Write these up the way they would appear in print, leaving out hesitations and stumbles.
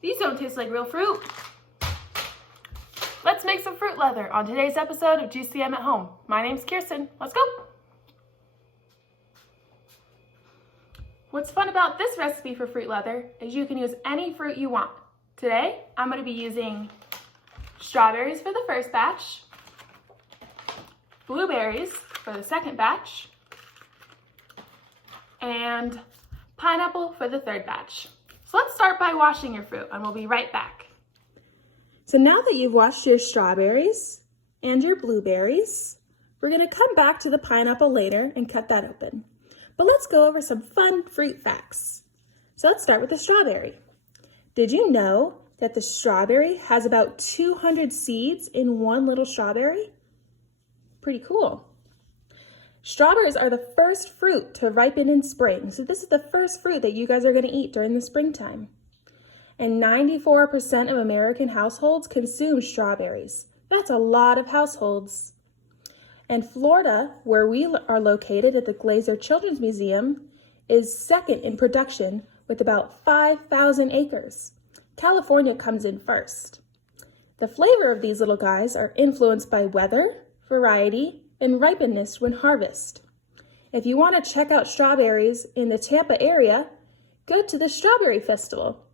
These don't taste like real fruit. Let's make some fruit leather on today's episode of Juicy at Home. My name's Kirsten. Let's go. What's fun about this recipe for fruit leather is you can use any fruit you want. Today, I'm going to be using strawberries for the first batch, blueberries for the second batch, and pineapple for the third batch. So let's start by washing your fruit and we'll be right back. So now that you've washed your strawberries and your blueberries, we're going to come back to the pineapple later and cut that open. But let's go over some fun fruit facts. So let's start with the strawberry. Did you know that the strawberry has about 200 seeds in one little strawberry? Pretty cool. Strawberries are the first fruit to ripen in spring. So this is the first fruit that you guys are going to eat during the springtime. And 94% of American households consume strawberries. That's a lot of households. And Florida, where we are located at the Glazer Children's Museum, is second in production with about 5,000 acres. California comes in first. The flavor of these little guys are influenced by weather, variety, and ripeness when harvest. If you want to check out strawberries in the Tampa area, go to the Strawberry Festival.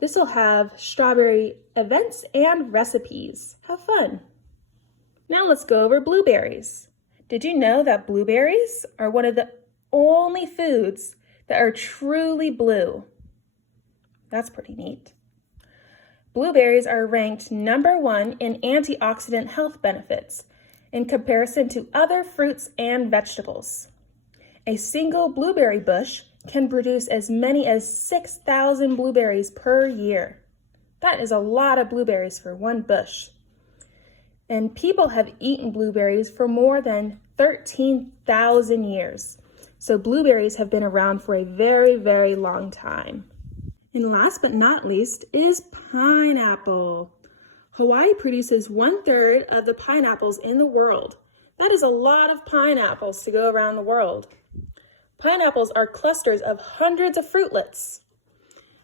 This will have strawberry events and recipes. Have fun. Now let's go over blueberries. Did you know that blueberries are one of the only foods that are truly blue? That's pretty neat. Blueberries are ranked #1 in antioxidant health benefits in comparison to other fruits and vegetables. A single blueberry bush can produce as many as 6,000 blueberries per year. That is a lot of blueberries for one bush. And people have eaten blueberries for more than 13,000 years. So blueberries have been around for a very, very long time. And last but not least is pineapple. Hawaii produces 1/3 of the pineapples in the world. That is a lot of pineapples to go around the world. Pineapples are clusters of hundreds of fruitlets.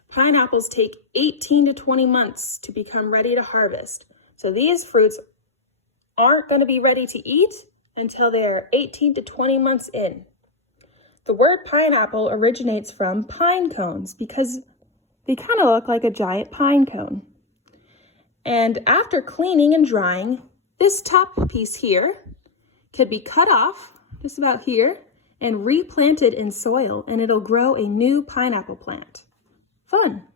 Pineapples take 18 to 20 months to become ready to harvest. So these fruits aren't going to be ready to eat until they are 18 to 20 months in. The word pineapple originates from pine cones because they kind of look like a giant pine cone. And after cleaning and drying, this top piece here could be cut off, just about here, and replanted in soil, and it'll grow a new pineapple plant. Fun.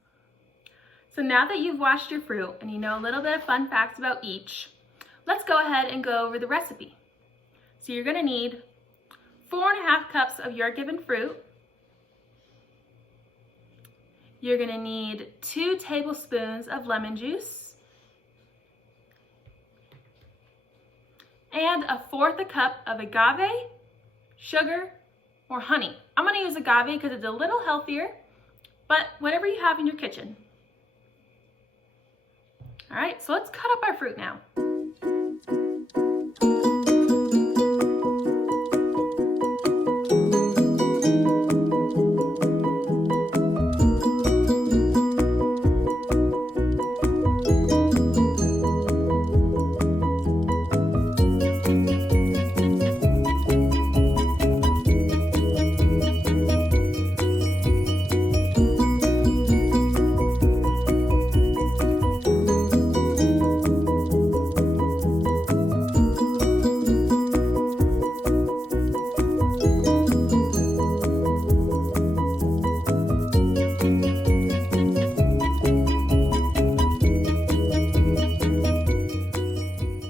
So now that you've washed your fruit and you know a little bit of fun facts about each, let's go ahead and go over the recipe. So you're going to need 4.5 cups of your given fruit. You're going to need 2 tablespoons of lemon juice and 1/4 cup of agave, sugar, or honey. I'm going to use agave because it's a little healthier, but whatever you have in your kitchen. All right, so let's cut up our fruit now.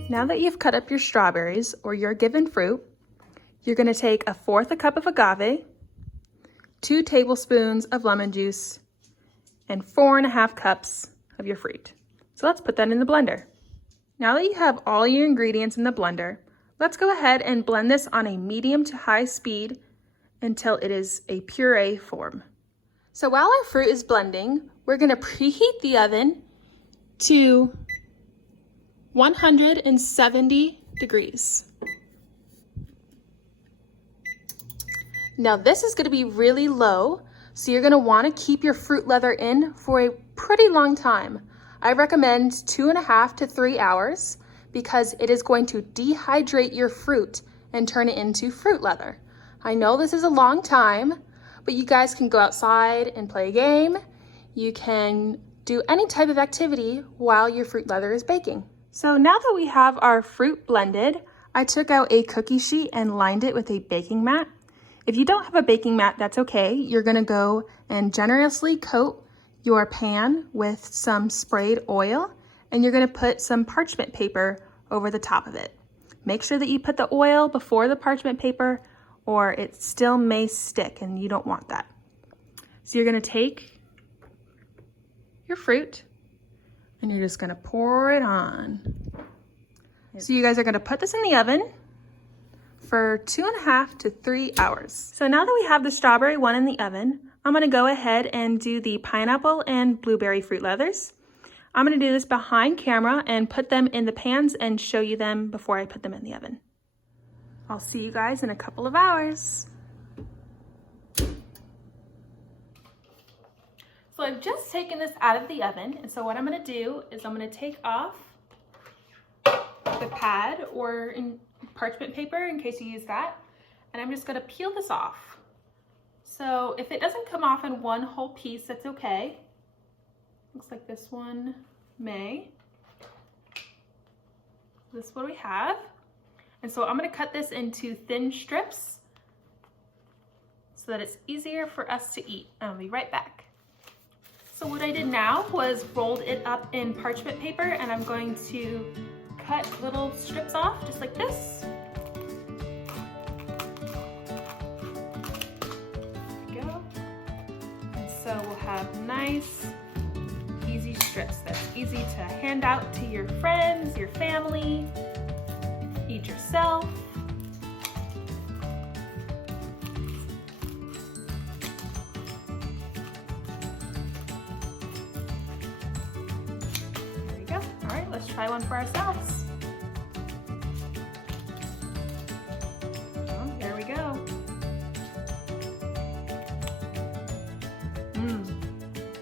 Now that you've cut up your strawberries or your given fruit, you're going to take 1/4 cup of agave, 2 tablespoons of lemon juice, and 4.5 cups of your fruit. So let's put that in the blender. Now that you have all your ingredients in the blender, let's go ahead and blend this on a medium to high speed until it is a puree form. So while our fruit is blending, we're going to preheat the oven to 170 degrees. Now this is going to be really low, So you're gonna wanna keep your fruit leather in for a pretty long time. I recommend 2.5 to 3 hours because it is going to dehydrate your fruit and turn it into fruit leather. I know this is a long time, but you guys can go outside and play a game. You can do any type of activity while your fruit leather is baking. So now that we have our fruit blended, I took out a cookie sheet and lined it with a baking mat. If you don't have a baking mat, that's okay. You're gonna go and generously coat your pan with some sprayed oil, and you're gonna put some parchment paper over the top of it. Make sure that you put the oil before the parchment paper or it still may stick and you don't want that. So you're gonna take your fruit and you're just gonna pour it on. So you guys are gonna put this in the oven for 2.5 to 3 hours. So now that we have the strawberry one in the oven, I'm gonna go ahead and do the pineapple and blueberry fruit leathers. I'm gonna do this behind camera and put them in the pans and show you them before I put them in the oven. I'll see you guys in a couple of hours. So I've just taken this out of the oven, and so what I'm gonna do is I'm gonna take off the pad or parchment paper in case you use that, and I'm just gonna peel this off. So if it doesn't come off in one whole piece, that's okay. Looks like this one may. This is what we have. And so I'm gonna cut this into thin strips so that it's easier for us to eat. I'll be right back. So what I did now was rolled it up in parchment paper, and I'm going to cut little strips off just like this. There we go. And so we'll have nice, easy strips that's easy to hand out to your friends, your family, eat yourself. There we go. All right, let's try one for ourselves. Oh, there we go.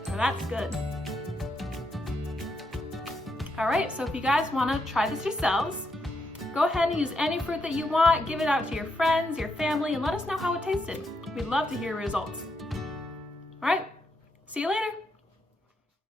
So that's good. All right, so if you guys wanna try this yourselves, go ahead and use any fruit that you want, give it out to your friends, your family, and let us know how it tasted. We'd love to hear results. All right, see you later.